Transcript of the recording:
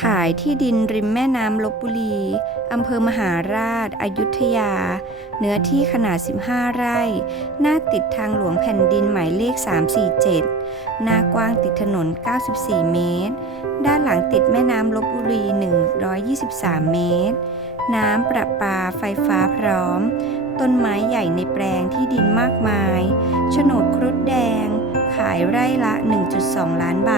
ขายที่ดินริมแม่น้ำลบบุรี อำเภอมหาราชอยุธยา เนื้อที่ขนาด 15 ไร่ หน้าติดทางหลวงแผ่นดินหมายเลข 347 หน้ากว้างติดถนน 94 เมตร ด้านหลังติดแม่น้ำลบบุรี 123 เมตร น้ำประปาไฟฟ้าพร้อม ต้นไม้ใหญ่ในแปลงที่ดินมากมาย โฉนดครุฑแดง ขายไร่ละ 1.2 ล้านบาท